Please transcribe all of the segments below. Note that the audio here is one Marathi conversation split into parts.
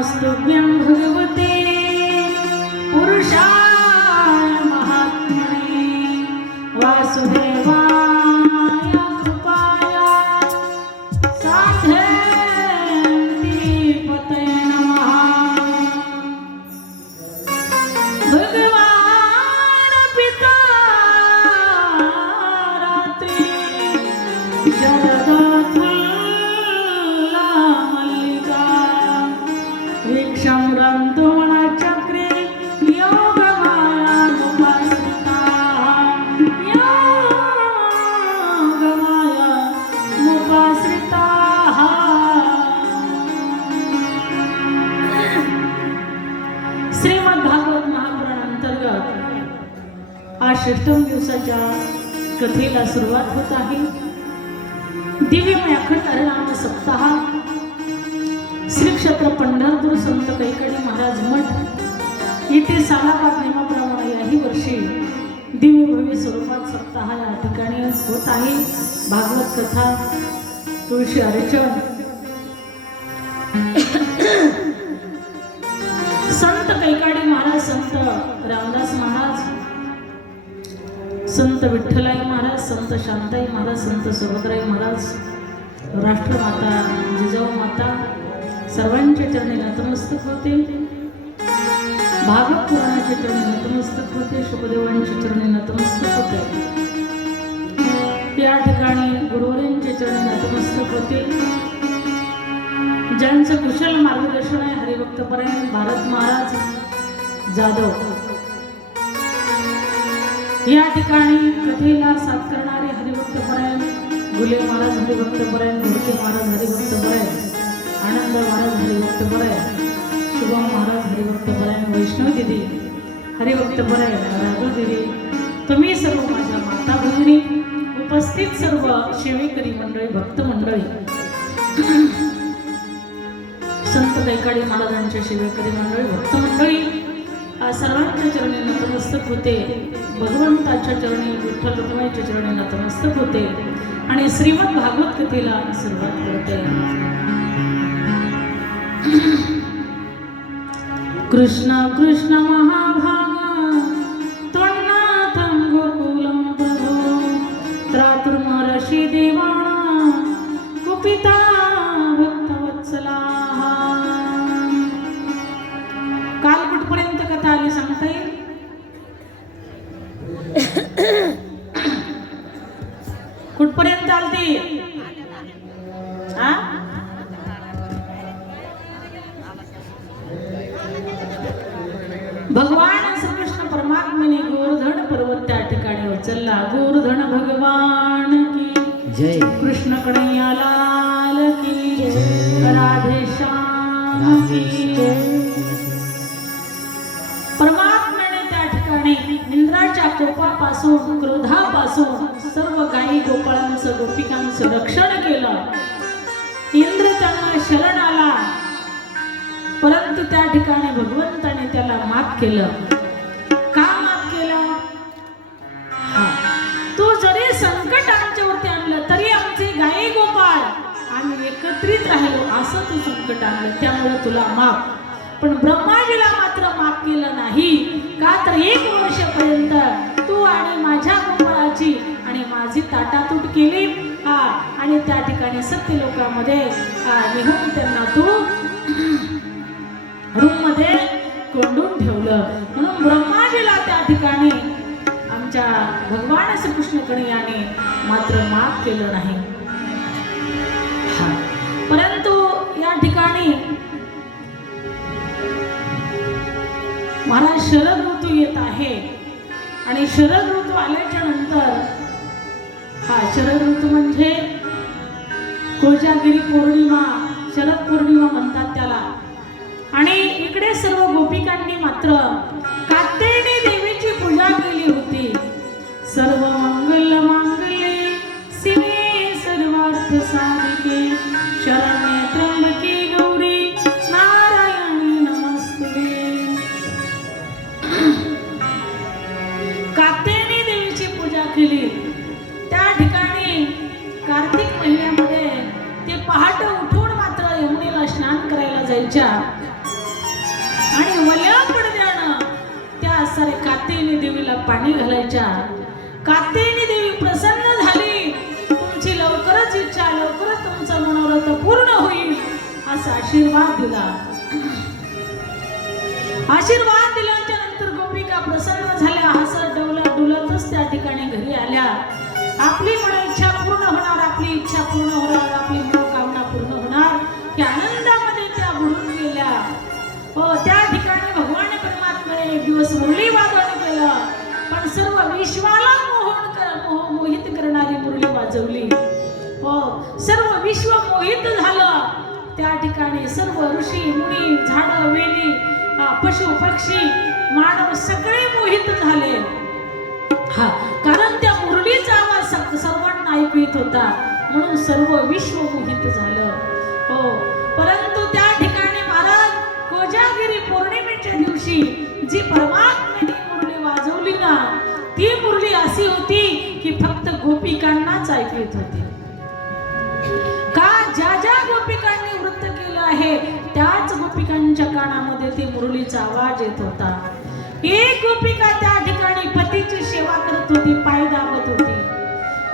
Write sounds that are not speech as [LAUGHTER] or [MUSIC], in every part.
नमस्तुभ्यं भगवते पुरुषाय महात्मने वासुदेव वीक्षं रन्तुमणचक्रे योगमायामुपासिता योगमायामुपाश्रिताः श्रीमद भागवत महापुराण अंतर्गत आज षष्टम दिवसाच्या कथेला सुरुवात होत आहे. दिव्यमय अखंड हरिनाम सप्ताह श्री क्षेत्र पंढरपूर संत कैकडी महाराज मठ येथे सालाबाद नियमाप्रमाणे याही वर्षी दिव्य भव्य स्वरूपात सप्ताह या ठिकाणी होत आहे. भागवत कथा तुळशी अर्चन संत कैकाडी महाराज संत रामदास महाराज संत विठ्ठलाई महाराज संत शांताई महाराज संत सुभद्राई महाराज राष्ट्रमाता जिजाऊ माता सर्वांच्या चरणी नतमस्तक होते. भागवत पुराणाच्या चरणी नतमस्तक होते. शुभदेवांच्या चरणी नतमस्तक होते. या ठिकाणी गुरुवरींच्या चरणी नतमस्तक होते. ज्यांचं कुशल मार्गदर्शन आहे हरिभक्तपरायण भारत महाराज जाधव. या ठिकाणी कथेला साथ करणारे हरिभक्तपरायण गुले महाराज हरिभक्तपरायण घोडके महाराज हरिभक्तपरायण. आनंद महाराज हरिभक्तपरायण शुभम महाराज हरिभक्तपरायण वैष्णव दिदी हरिभक्तपरायण राजू दिदी तुम्ही सर्व माझ्या माता भगिनी उपस्थित सर्व सेवेकरी मंडळी भक्त मंडळी. [CLEARS THROAT] संत कैकाडी महाराजांच्या सेवेकरी मंडळी भक्त मंडळी सर्वांच्या चरणी नतमस्तक होते. भगवंताच्या चरणी विठ्ठल रुक्माईच्या चरणी नतमस्तक होते. आणि श्रीमद भागवत कथेला सुरुवात करते. कृष्ण कृष्ण महाभाग. त्वन्नाथं गोकुलं प्रभो त्रातुर्महर्षि देवाणा. कुपिता परमात्म्याने त्या ठिकाणी इंद्राच्या कोपापासून क्रोधापासून सर्व गायी गोपाळांचं गोपिकांचं रक्षण केलं. इंद्र त्यांना शरण आला. परंतु त्या ठिकाणी भगवंताने त्याला माफ केलं. एकत्रित राहिलो असं तू संकट आणलं त्यामुळे तुला माफ. पण ब्रह्माजीला मात्र माफ केलं नाही. का तर एक वर्षपर्यंत तू आणि माझ्या गोपाळाची आणि माझी ताटातूट केली. हा आणि त्या ठिकाणी सत्य लोकांमध्ये निघून त्यांना तू रूममध्ये कोंडून ठेवलं. म्हणून ब्रह्माजीला त्या ठिकाणी आमच्या भगवान श्रीकृष्ण याने मात्र माफ केलं नाही. या ठिकाणी महाराज शरद ऋतू येत आहे. आणि शरद ऋतू आल्याच्यानंतर हा शरद ऋतू म्हणजे कोजागिरी पौर्णिमा शरद पौर्णिमा म्हणतात त्याला. आणि इकडे सर्व गोपिकांनी मात्र पूजा केली त्या ठिकाणी कार्तिक महिन्यामध्ये ते पहाट उठून मात्र यमुनेला स्नान करायला जायच्या. आणि वल्या पडद्यानं त्या सारे कातेनी देवीला पाणी घालायच्या. कातेनी देवी प्रसन्न झाली. तुमची लवकरच इच्छा लवकरच तुमचं मनोरथ पूर्ण होईल असा आशीर्वाद दिला. आशीर्वाद दिल्याच्या नंतर गोपिका प्रसन्न झाल्या. हसत डौलत डुलतच त्या ठिकाणी आपली इच्छा पूर्ण होणार आपली इच्छा पूर्ण होणार आपली मनोकामना पूर्ण होणार. त्या आनंदामध्ये त्या बुडून गेल्या. हो त्या ठिकाणी भगवान परमात्म्याने एक दिवस मुरली वादन केलं पण सर्व विश्वाला मोहन कर मोह मोहित करणारी मुरली वाजवली. हो सर्व विश्व मोहित झालं. त्या ठिकाणी सर्व ऋषी मुनी झाड वेली पशु पक्षी मानव सगळे मोहित झाले. हा कारण त्या मुरलीचा आवाज सर्वांना ऐकू येत होता. म्हणून सर्व विश्व मोहित झालं. हो परंतु त्या ठिकाणी महाराज कोजागिरी पौर्णिमेच्या दिवशी जी परमात्म्याने मुरली वाजवली ना ती मुरली अशी होती की फक्त गोपिकांनाच ऐकू येत होती. का ज्या ज्या गोपिकांनी वृत्त केलं आहे त्याच गोपिकांच्या कानामध्ये ती मुरलीचा आवाज येत होता. एक गोपिका त्या ठिकाणी पतीची सेवा करत होती पाय दाबत होती.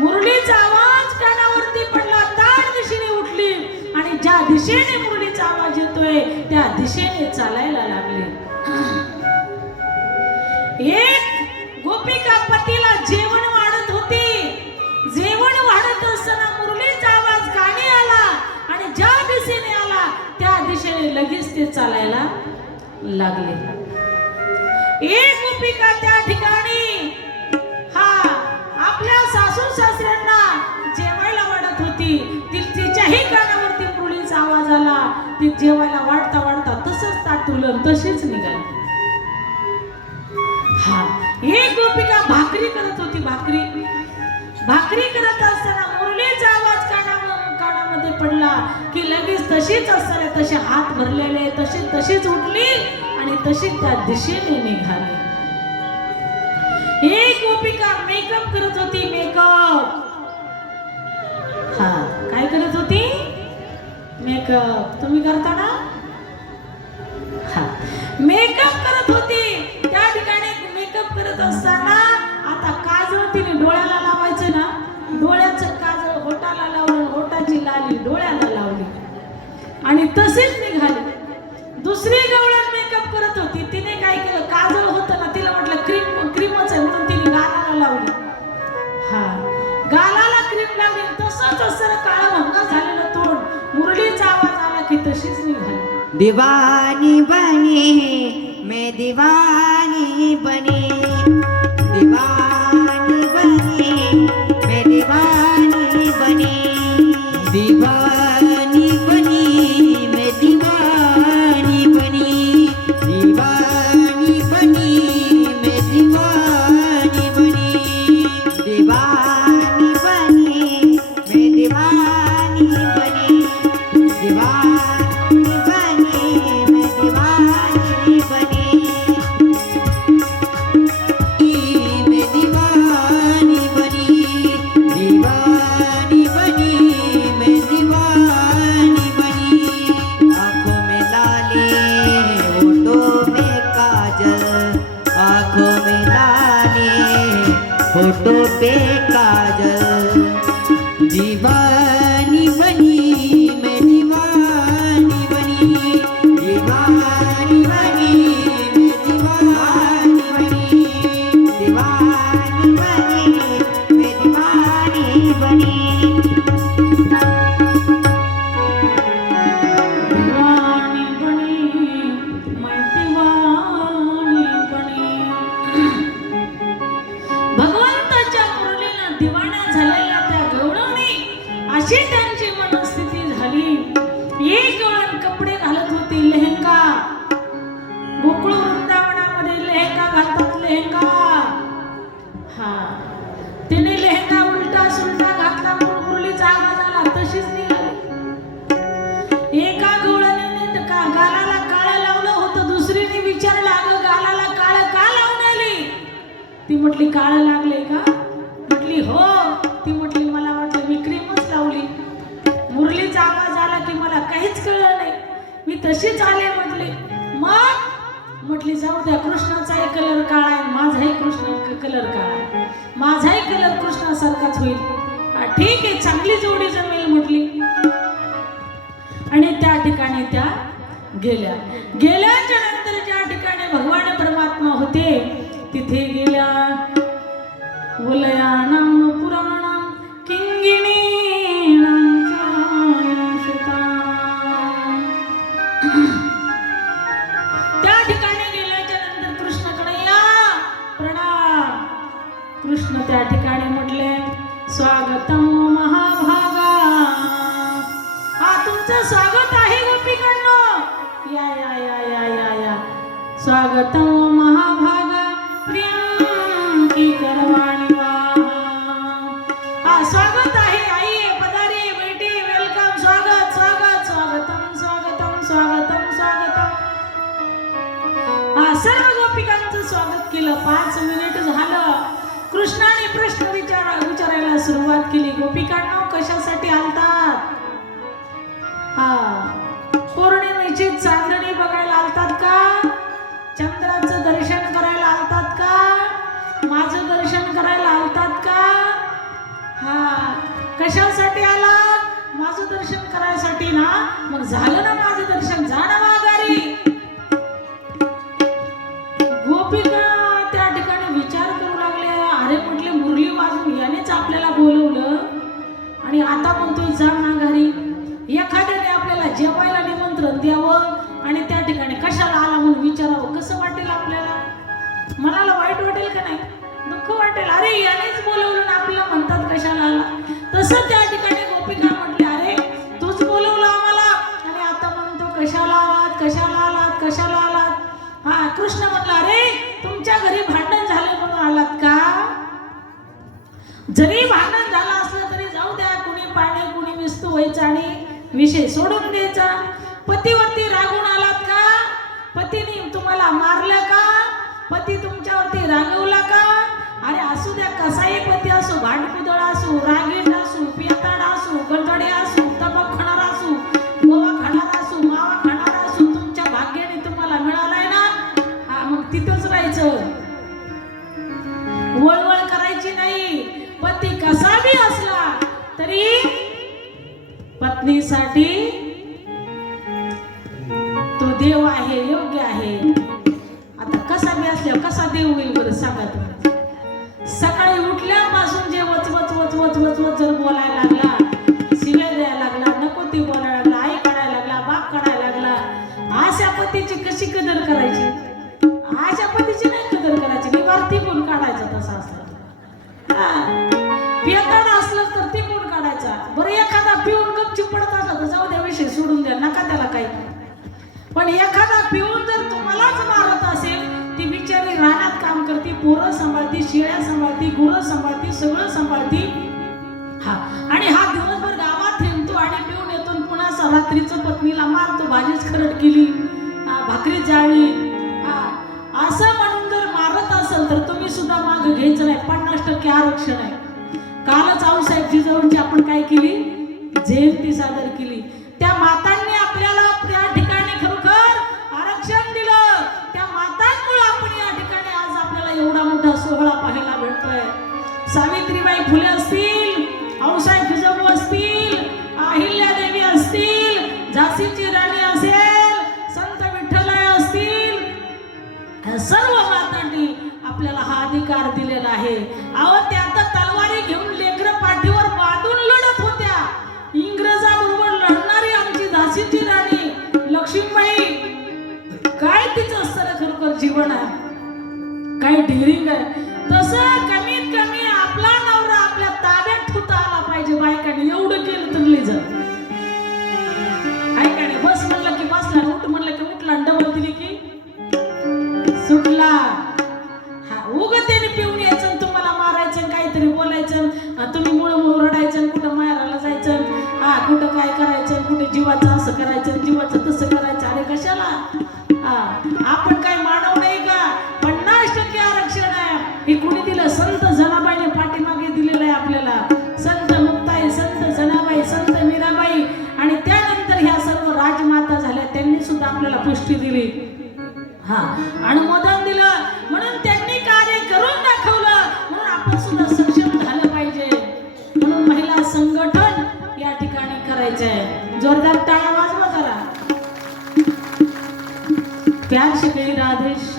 मुरलीचा आवाज कानावरती पडला तार दिशेने उठली आणि ज्या दिशेने मुरलीचा आवाज येतोय त्या दिशेने चालायला लागले. एक गोपिका पतीला जेवण वाढत होती. जेवण वाढत असताना मुरलीचा आवाज गाणी आला आणि ज्या दिशेने आला त्या दिशेने लगेच ते चालायला लागले. एक गोपिका त्या ठिकाणी. हा आपल्या सासू सासऱ्यांना जेवायला वाढत होती. ती तिच्याही कानावरती मुरलीचा आवाज आला. ती जेवायला वाढता वाढता तसंच ताटुलं तशीच निघाली. हा एक गोपिका भाकरी करत होती भाकरी. भाकरी करत असताना मुरलीचा आवाज काना कानामध्ये पडला की लगेच तशीच असताना तसे हात भरलेले तशी तशीच उठली. आणि तशी त्या दिशेने निघाली. एक गोपिका मेकअप करत होती मेकअप हा काय करत होती? मेकअप तुम्ही करता ना? हा. मेकअप करत होती. त्या ठिकाणी मेकअप करत असताना आता काजळ तिने डोळ्याला लावायचं ना डोळ्याचं काजळ होटाला लावलं होटाची लाली डोळ्याला लावली. आणि तसेच असताना काळा भंगा झालेलं तोंड मुरडीचा आवाज आला की तशीच निघाली. दीवानी बने मैं दीवानी बने. तशीच निघाली. एका गवळणीने का गालाला काळं लावलं होतं दुसरीने विचारलं अगं गालाला काळं का लावून आली? ती म्हटली काळं लागले का? म्हटली हो. ती म्हटली मला वाटलं मी क्रीमच लावली. मुरलीचा आवाज आला की मला काहीच कळलं नाही. मी तशीच आले म्हटली. मग? म्हटली जाऊ द्या कृष्णाचाही कलर काळा आहे माझाही कृष्ण कलर काळा आहे. माझाही कलर कृष्णासारखाच होईल. ठीक आहे चांगली जोडी जमेल म्हटली. आणि त्या ठिकाणी त्या गेल्या. गेल्याच्यानंतर ज्या ठिकाणी भगवान परमात्मा होते तिथे गेल्या. वलयानां नाम स्वागतम महाभागा प्रियंकी करवाणी हा स्वागत आहे आई पदारी बेटी वेलकम स्वागत स्वागत स्वागतम स्वागतम स्वागतम स्वागतम. हा सर्व गोपिकांचं स्वागत केलं. पाच मिनिट झालं. कृष्णाने प्रश्न विचार विचारायला सुरुवात केली. गोपिकांना कशासाठी आलतात? हा पौर्णिमेची चांदणी बघायला आलतात का? चंद्राचं दर्शन करायला आलतात का? माझं दर्शन करायला आलतात का? हा. कशासाठी आलात? माझं दर्शन करायसाठी ना? मग झालं ना माझं दर्शन. झालं माघारी गोपिका त्या ठिकाणी विचार करू लागले अरे म्हटले मुरली वाजून यानेच आपल्याला बोलवलं. आणि आता म्हणतोय जा माघारी विचारावं कसं वाटेल आपल्याला? मनाला वाईट वाटेल का नाही? दुःख वाटेल. अरे यानेच बोलवलं ना आपल्याला म्हणतात कशाला? आला तसं त्या ठिकाणी गोपिका म्हटले अरे तूच बोलवलं आम्हाला. आणि आता म्हणतो कशाला आलात? कशाला आलात? कशाला आलात? हा कृष्ण म्हटला अरे तुमच्या घरी भांडण झालं म्हणून आलात का? जरी भांडण झालं असलं तरी जाऊ द्या कुणी पाणी कुणी विस्तू व्हायचं आणि विषय सोडून द्यायचा. पतीवरती रागून आलात पतीने तुम्हाला मारलं का? पती तुमच्यावरती रागवला का? अरे असू द्या कसाही पती असो भांडकुदळ असो रागीण असो पियताड असो गडदडे असो तबक खाणार असो गोवा खाणार असो मावा खाणार असो तुमच्या भाग्याने तुम्हाला मिळालाय ना? हा मग तिथंच राहायचं. वळवळ करायची नाही. पती कसा बी असला तरी पत्नीसाठी Mua रात्रीचं पत्नीला मारतो भाजीच खरड केली. भाकरी जाळली असं म्हणून जर मारत असेल तर तुम्ही सुद्धा माग घ्यायचं नाही. पन्नास टक्के आरक्षण आहे. कालच आऊसाहेब जिजाऊंची आपण काय केली? जयंती सादर केली. त्या मातांनी आपल्याला त्या ठिकाणी खरोखर आरक्षण दिलं. त्या मातांमुळे आपण या ठिकाणी आज आपल्याला एवढा मोठा सोहळा पाहायला भेटतोय सावित्रीबाई फुले असतील सर्व मातांनी आपल्याला हा अधिकार दिलेला आहे. अहो त्या तर तलवारी घेऊन लेकर पाठीवर बांधून लढत होत्या. इंग्रजाबरोबर लढणारी आमची झाशीची राणी लक्ष्मीबाई काय तिचं असतं ना खरोखर जीवन आहे? काय डिरिंग आहे? तसं कमीत कमी आपला नवरा आपल्या ताब्यात ठेवता आला पाहिजे बायकाने. एवढं केलं तर लई सुटला हा उग त्याने पिऊन यायचं तुम्हाला मारायचं काहीतरी बोलायचं तुम्ही मुळ मुळ रडायचं आणि कुठं मारायला जायचं हा कुठं काय करायचं कुठे जीवाचं असं करायचं जीवाचं तसं करायचं. अरे कशाला? amadas,